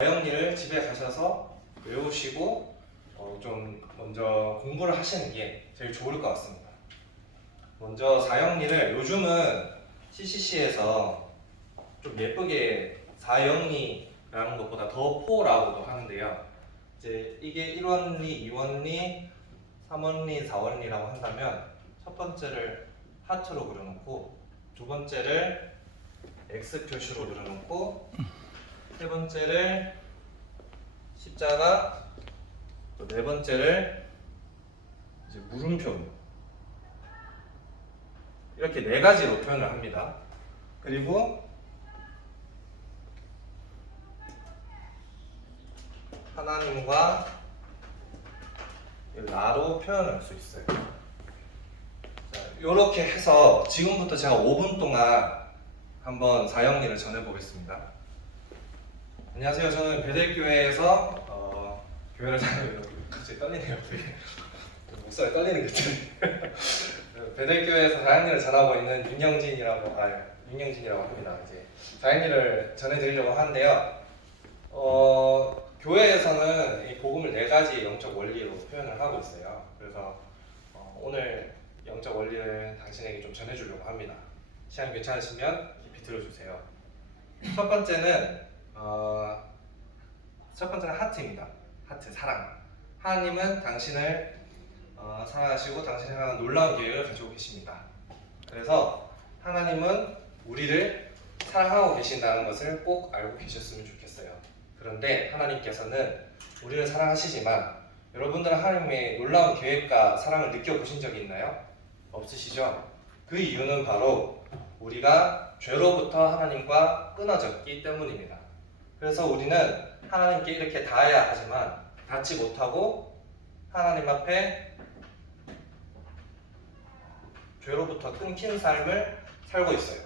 사형리를 집에 가셔서 외우시고 좀 먼저 공부를 하시는 게 제일 좋을 것 같습니다. 먼저 사형리를 요즘은 CCC에서 좀 예쁘게 사형리라는 것보다 더 포라고도 하는데요. 이제 이게 1원리, 2원리, 3원리, 4원리라고 한다면 첫 번째를 하트로 그려놓고 두 번째를 X 표시로 그려놓고 세 번째를 십자가, 또 네 번째를 이제 물음표, 이렇게 네 가지로 표현을 합니다. 그리고 하나님과 나로 표현할 수 있어요. 자, 이렇게 해서 지금부터 제가 5분 동안 한번 사형리를 전해보겠습니다. 안녕하세요. 저는 베델교회에서 교회를 다니고 갑자기 떨리네요. 목소리 떨리는 게 있잖아요. 베델교회에서 사형리를 전하고 있는 윤영진이라고 합니다. 이제 사형리를 전해드리려고 하는데요. 교회에서는 이 복음을 네 가지 영적 원리로 표현을 하고 있어요. 그래서 오늘 영적 원리를 당신에게 좀 전해주려고 합니다. 시간 괜찮으시면 깊이 들어주세요. 첫 번째는 하트입니다. 하트, 사랑. 하나님은 당신을 사랑하시고 당신을 향한 놀라운 계획을 가지고 계십니다. 그래서 하나님은 우리를 사랑하고 계신다는 것을 꼭 알고 계셨으면 좋겠어요. 그런데 하나님께서는 우리를 사랑하시지만 여러분들은 하나님의 놀라운 계획과 사랑을 느껴보신 적이 있나요? 없으시죠? 그 이유는 바로 우리가 죄로부터 하나님과 끊어졌기 때문입니다. 그래서 우리는 하나님께 이렇게 닿아야 하지만 닿지 못하고 하나님 앞에 죄로부터 끊긴 삶을 살고 있어요.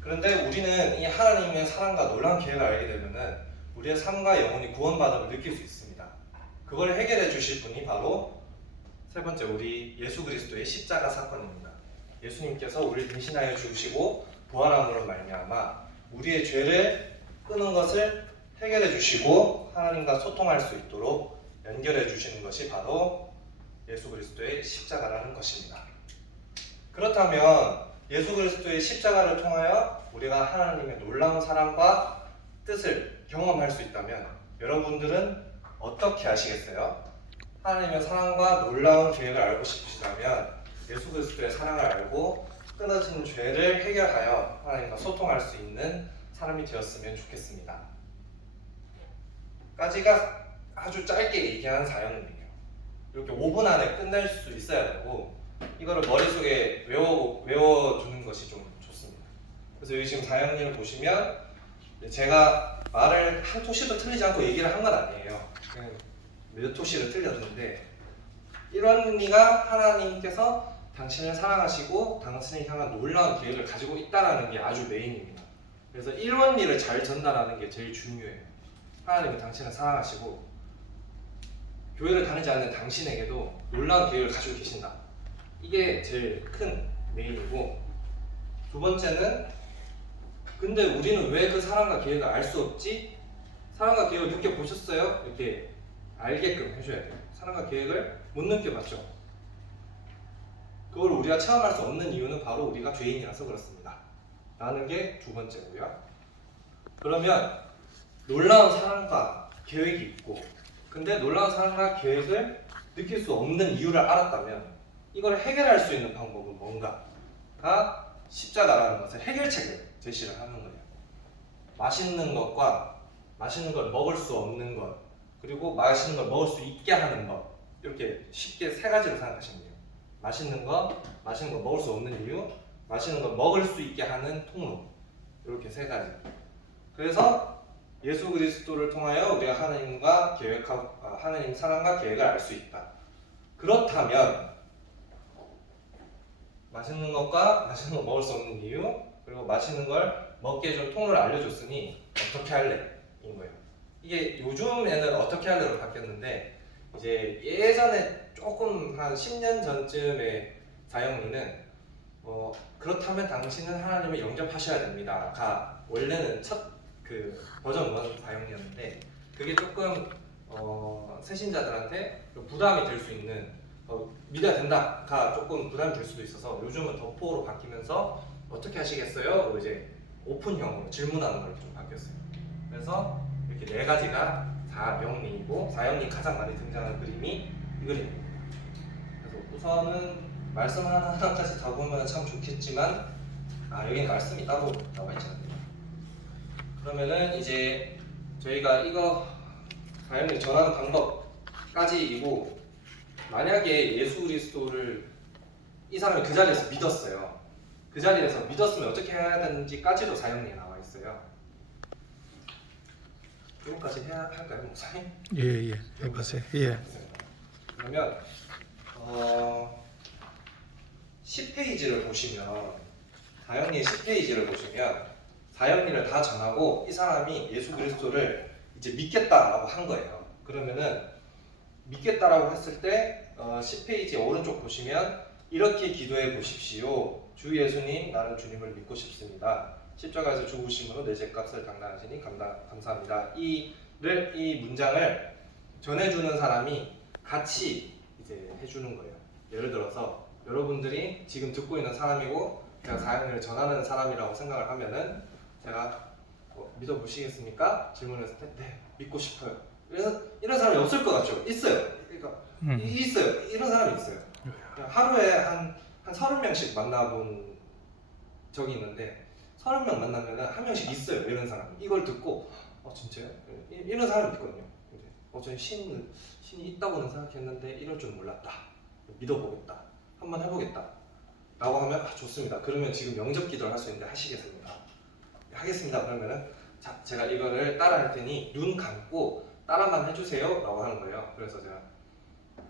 그런데 우리는 이 하나님의 사랑과 놀라운 계획을 알게 되면은 우리의 삶과 영혼이 구원받음을 느낄 수 있습니다. 그걸 해결해 주실 분이 바로 세 번째, 우리 예수 그리스도의 십자가 사건입니다. 예수님께서 우리를 대신하여 죽으시고 부활함으로 말미암아 우리의 죄를 끊은 것을 해결해 주시고 하나님과 소통할 수 있도록 연결해 주시는 것이 바로 예수 그리스도의 십자가라는 것입니다. 그렇다면 예수 그리스도의 십자가를 통하여 우리가 하나님의 놀라운 사랑과 뜻을 경험할 수 있다면 여러분들은 어떻게 하시겠어요? 하나님의 사랑과 놀라운 계획을 알고 싶으시다면 예수 그리스도의 사랑을 알고 끊어진 죄를 해결하여 하나님과 소통할 수 있는 사람이 되었으면 좋겠습니다. 까지가 아주 짧게 얘기한 사연이에요. 이렇게 5분 안에 끝낼 수 있어야 되고 이거를 머릿속에 외워두는 것이 좀 좋습니다. 그래서 여기 지금 사연을 보시면 제가 말을 한 토시도 틀리지 않고 얘기를 한 건 아니에요. 그냥 몇 토시를 틀렸는데 1원리가 하나님께서 당신을 사랑하시고 당신을 향한 놀라운 계획을 가지고 있다는 게 아주 메인입니다. 그래서 1원리를 잘 전달하는 게 제일 중요해요. 하나님은 당신을 사랑하시고 교회를 다니지 않는 당신에게도 놀라운 계획을 가지고 계신다. 이게 제일 큰 메인이고, 두 번째는 근데 우리는 왜 그 사랑과 계획을 알 수 없지? 사랑과 계획을 느껴보셨어요? 이렇게 알게끔 해줘야 돼요. 사랑과 계획을 못 느껴봤죠? 그걸 우리가 체험할 수 없는 이유는 바로 우리가 죄인이라서 그렇습니다. 라는 게 두 번째고요. 그러면 놀라운 사랑과 계획이 있고, 근데 놀라운 사랑과 계획을 느낄 수 없는 이유를 알았다면 이걸 해결할 수 있는 방법은 뭔가가 십자가라는 것을 해결책을 제시를 하는 거예요. 맛있는 것과 맛있는 걸 먹을 수 없는 것, 그리고 맛있는 걸 먹을 수 있게 하는 것, 이렇게 쉽게 세 가지로 생각하시면 돼요. 맛있는 거 먹을 수 없는 이유, 맛있는 걸 먹을 수 있게 하는 통로, 이렇게 세 가지. 그래서 예수 그리스도를 통하여 우리가 하나님 사랑과 계획을 알 수 있다. 그렇다면 맛있는 것과 맛있는 걸 먹을 수 없는 이유, 그리고 맛있는 걸 먹게 해준 통로를 알려줬으니 어떻게 할래? 인 거예요. 이게 요즘에는 어떻게 할래로 바뀌었는데 이제 예전에 조금 한 10년 전쯤의 사형리는 그렇다면 당신은 하나님을 영접하셔야 됩니다가 원래는 첫 그 버전 1 사용이었는데 그게 조금 새신자들한테 부담이 될 수 있는 믿어야 된다가 조금 부담이 될 수도 있어서 요즘은 더4로 바뀌면서 어떻게 하시겠어요? 이제 오픈형으로 질문하는 걸로 좀 바뀌었어요. 그래서 이렇게 네 가지가 4영리이고 4영리 가장 많이 등장하는 그림이 이 그림입니다. 그래서 우선은 말씀 하나하나까지 다 보면 참 좋겠지만 여기는 말씀이 따로 나와 있잖아요. 그러면은 이제 저희가 이거 4영리 전하는 방법까지이고 만약에 예수 그리스도를 이 사람이 그 자리에서 믿었어요. 그 자리에서 믿었으면 어떻게 해야 되는지까지도 4영리에 나와 있어요. 이거까지 해야 할까요, 목사님? 예, 해보세요. 예. 그러면 10페이지를 보시면 4영리 10페이지를 보시면 4영리를 다 전하고 이 사람이 예수 그리스도를 이제 믿겠다라고 한 거예요. 그러면은 믿겠다라고 했을 때 10페이지 오른쪽 보시면 이렇게 기도해 보십시오. 주 예수님, 나는 주님을 믿고 싶습니다. 십자가에서 죽으심으로 내 죄값을 당당하시니 감사합니다. 이 문장을 전해주는 사람이 같이 이제 해주는 거예요. 예를 들어서 여러분들이 지금 듣고 있는 사람이고 제가 4영리를 전하는 사람이라고 생각을 하면은 제가 믿어보시겠습니까? 질문했을 때 네, 믿고 싶어요. 그래서 이런 사람이 없을 것 같죠? 있어요. 그러니까 있어요. 이런 사람이 있어요. 하루에 한 30명씩 만나본 적이 있는데 30명 만나면 한 명씩 있어요. 이런 사람이. 이걸 듣고 진짜요? 이런 사람이 있거든요. 저는 신이 있다고는 생각했는데 이럴 줄 몰랐다. 믿어보겠다. 한번 해보겠다. 라고 하면 좋습니다. 그러면 지금 영접 기도를 할 수 있는데 하시겠습니까? 하겠습니다. 그러면은 자, 제가 이거를 따라 할 테니 눈 감고 따라만 해주세요 라고 하는 거예요. 그래서 제가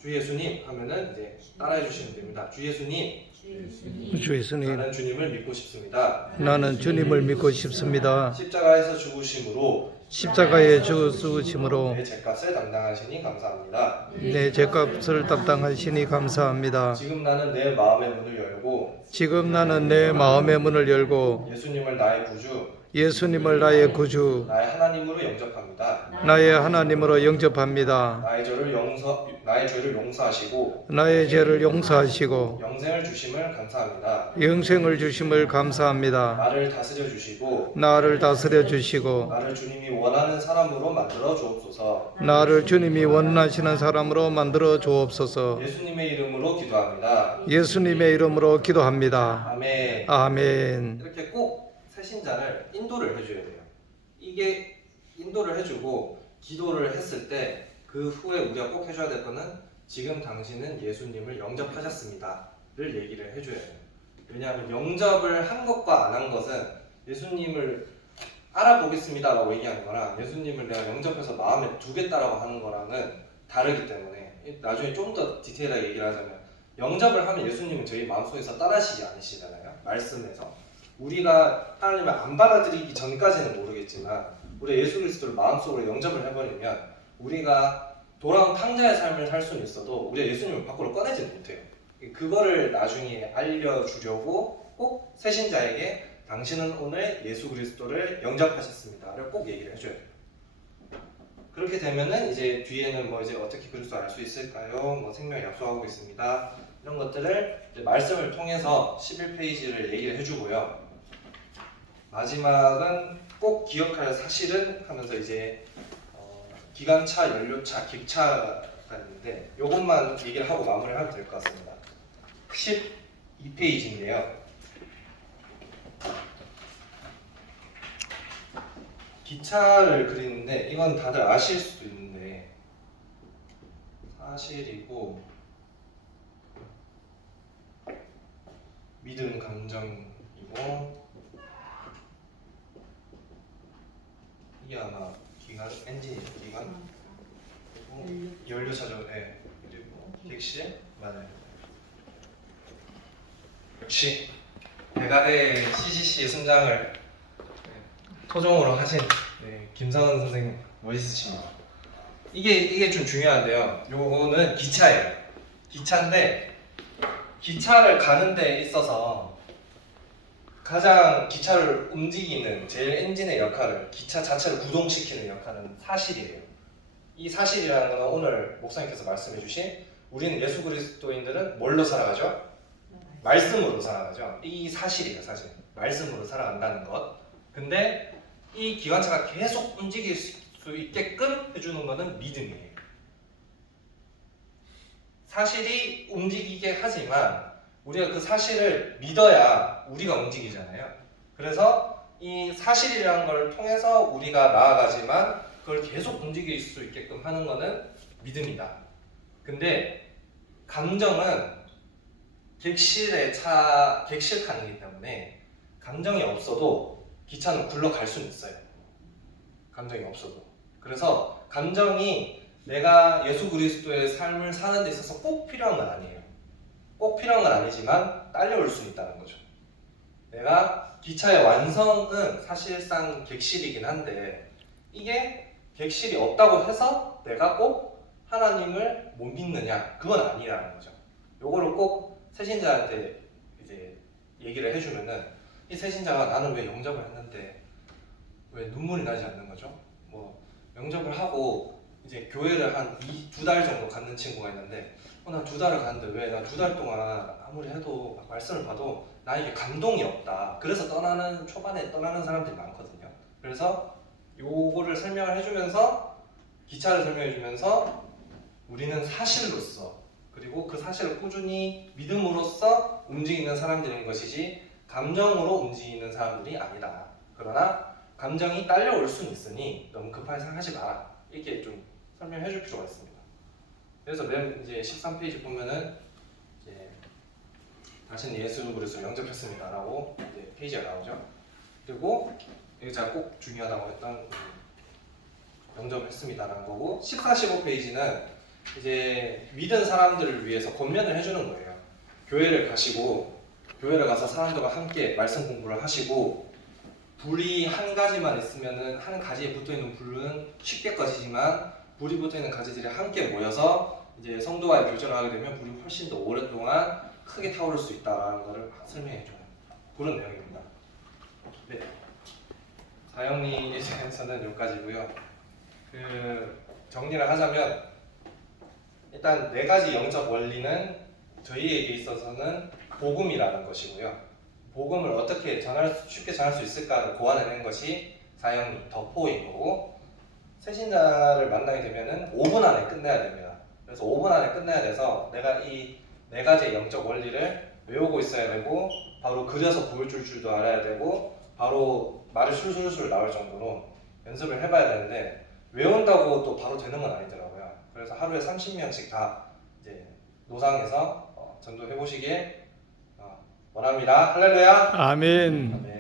주 예수님 하면은 이제 따라해 주시면 됩니다. 주 예수님, 주 예수님, 나는 주님을 믿고 싶습니다. 나는 주님을 믿고 싶습니다. 십자가에서 죽으심으로 십자가에 죽으심으로 내 죄값을 담당하시니 감사합니다. 내 죄값을 담당하시니 감사합니다. 지금 나는 내 마음의 문을 열고 지금 나는 내 마음의 문을 열고 예수님을 나의 구주, 예수님을 나의 구주, 나의 하나님으로 영접합니다. 나의 하나님으로 영접합니다. 나의 죄를 용서하시고 나의 죄를 용서하시고 영생을 주심을 감사합니다. 영생을 주심을 감사합니다. 나를 다스려 주시고 나를 다스려 주시고 나를 주님이 원하는 사람으로 만들어 주옵소서. 나를 주님이 원하시는 사람으로 만들어 주옵소서. 예수님의 이름으로 기도합니다. 예수님의 이름으로 기도합니다. 아멘. 아멘. 이렇게 꼭 새신자를 인도를 해줘야 돼요. 이게 인도를 해주고 기도를 했을 때 그 후에 우리가 꼭 해줘야 될 거는 지금 당신은 예수님을 영접하셨습니다를 얘기를 해줘야 돼요. 왜냐하면 영접을 한 것과 안 한 것은 예수님을 알아보겠습니다라고 얘기하는 거랑 예수님을 내가 영접해서 마음에 두겠다라고 하는 거랑은 다르기 때문에 나중에 좀 더 디테일하게 얘기를 하자면 영접을 하면 예수님은 저희 마음속에서 떠나시지 않으시잖아요. 말씀에서 우리가 하나님을 안 받아들이기 전까지는 모르겠지만 우리 예수 그리스도를 마음속으로 영접을 해버리면 우리가 돌아온 탕자의 삶을 살 수는 있어도 우리가 예수님을 밖으로 꺼내지 못해요. 그거를 나중에 알려주려고 꼭 새신자에게 당신은 오늘 예수 그리스도를 영접하셨습니다를 꼭 얘기를 해줘야 돼요. 그렇게 되면은 이제 뒤에는 뭐 이제 어떻게 그리스도 알 수 있을까요? 뭐 생명 약속하고 있습니다. 이런 것들을 이제 말씀을 통해서 11페이지를 얘기를 해주고요. 마지막은 꼭 기억할 사실은 하면서 이제 기관차, 연료차, 객차가 있는데 이것만 얘기를 하고 마무리를 하면 될 것 같습니다. 12페이지인데요. 기차를 그리는데 이건 다들 아실 수도 있는데 사실이고 믿음 감정이고 이게 아마 기관 엔진이죠. 기관 그리고 연료차죠. 네. 그리고 객실 맞아요. 역시 대가대 CCC 순장을 토종으로 하신 김상원 선생님 멋있으십니다. 이게 좀 중요한데요. 요거는 기차예요. 기차인데 기차를 가는 데 있어서 가장 기차를 움직이는 제일 엔진의 역할을 기차 자체를 구동시키는 역할은 사실이에요. 이 사실이라는 것은 오늘 목사님께서 말씀해 주신 우리는 예수 그리스도인들은 뭘로 살아가죠? 말씀으로 살아가죠. 이 사실이에요. 사실 말씀으로 살아간다는 것. 근데 이 기관차가 계속 움직일 수 있게끔 해주는 것은 믿음이에요. 사실이 움직이게 하지만 우리가 그 사실을 믿어야 우리가 움직이잖아요. 그래서 이 사실이라는 걸 통해서 우리가 나아가지만 그걸 계속 움직일 수 있게끔 하는 것은 믿음이다. 근데 감정은 객실칸이기 때문에 감정이 없어도 기차는 굴러갈 수는 있어요. 감정이 없어도. 그래서 감정이 내가 예수 그리스도의 삶을 사는 데 있어서 꼭 필요한 건 아니에요. 꼭 필요한 건 아니지만 딸려올 수 있다는 거죠. 내가 기차의 완성은 사실상 객실이긴 한데 이게 객실이 없다고 해서 내가 꼭 하나님을 못 믿느냐? 그건 아니라는 거죠. 요거를 꼭 새신자한테 이제 얘기를 해주면은 이 새신자가 나는 왜 영접을 했는데 왜 눈물이 나지 않는 거죠? 뭐 영접을 하고 이제 교회를 한 2달 정도 갔는 친구가 있는데 나 2달을 갔는데 왜 나 2달 동안 아무리 해도 말씀을 봐도 나에게 감동이 없다. 그래서 초반에 떠나는 사람들이 많거든요. 그래서 요거를 설명을 해주면서 기차를 설명해주면서 우리는 사실로서 그리고 그 사실을 꾸준히 믿음으로써 움직이는 사람들인 것이지 감정으로 움직이는 사람들이 아니다. 그러나 감정이 딸려올 수는 있으니 너무 급하게 생각하지 마라. 이렇게 좀 설명해 줄 필요가 있습니다. 그래서 맨 이제 13페이지 보면은 이제 당신은 예수 그리스도 영접했습니다라고 이제 페이지가 나오죠. 그리고 여기 제가 꼭 중요하다고 했던 영접했습니다라는 거고 14, 15페이지는 이제 믿은 사람들을 위해서 권면을 해주는 거예요. 교회를 가서 사람들과 함께 말씀 공부를 하시고 불이 한 가지만 있으면은 한 가지에 붙어 있는 불은 쉽게 꺼지지만 불이 붙어 있는 가지들이 함께 모여서 이제 성도와의 교제를 하게 되면 불이 훨씬 더 오랫동안 크게 타오를 수 있다는 것을 설명해 줘요. 그런 내용입니다. 네. 사형리에 대해서는 여기까지고요. 정리를 하자면 일단 4가지 영적 원리는 저희에게 있어서는 복음이라는 것이고요. 복음을 어떻게 쉽게 전할 수 있을까를 고안해낸 것이 사형리, 덕포인 거고 새신자를 만나게 되면은 5분 안에 끝내야 됩니다. 그래서 5분 안에 끝내야 돼서 내가 이 4가지의 영적 원리를 외우고 있어야 되고 바로 그려서 보여줄 줄도 알아야 되고 바로 말이 술술술 나올 정도로 연습을 해봐야 되는데 외운다고 또 바로 되는 건 아니더라고요. 그래서 하루에 30명씩 다 이제 노상에서 전도해 보시길 원합니다. 할렐루야. 아멘. 네.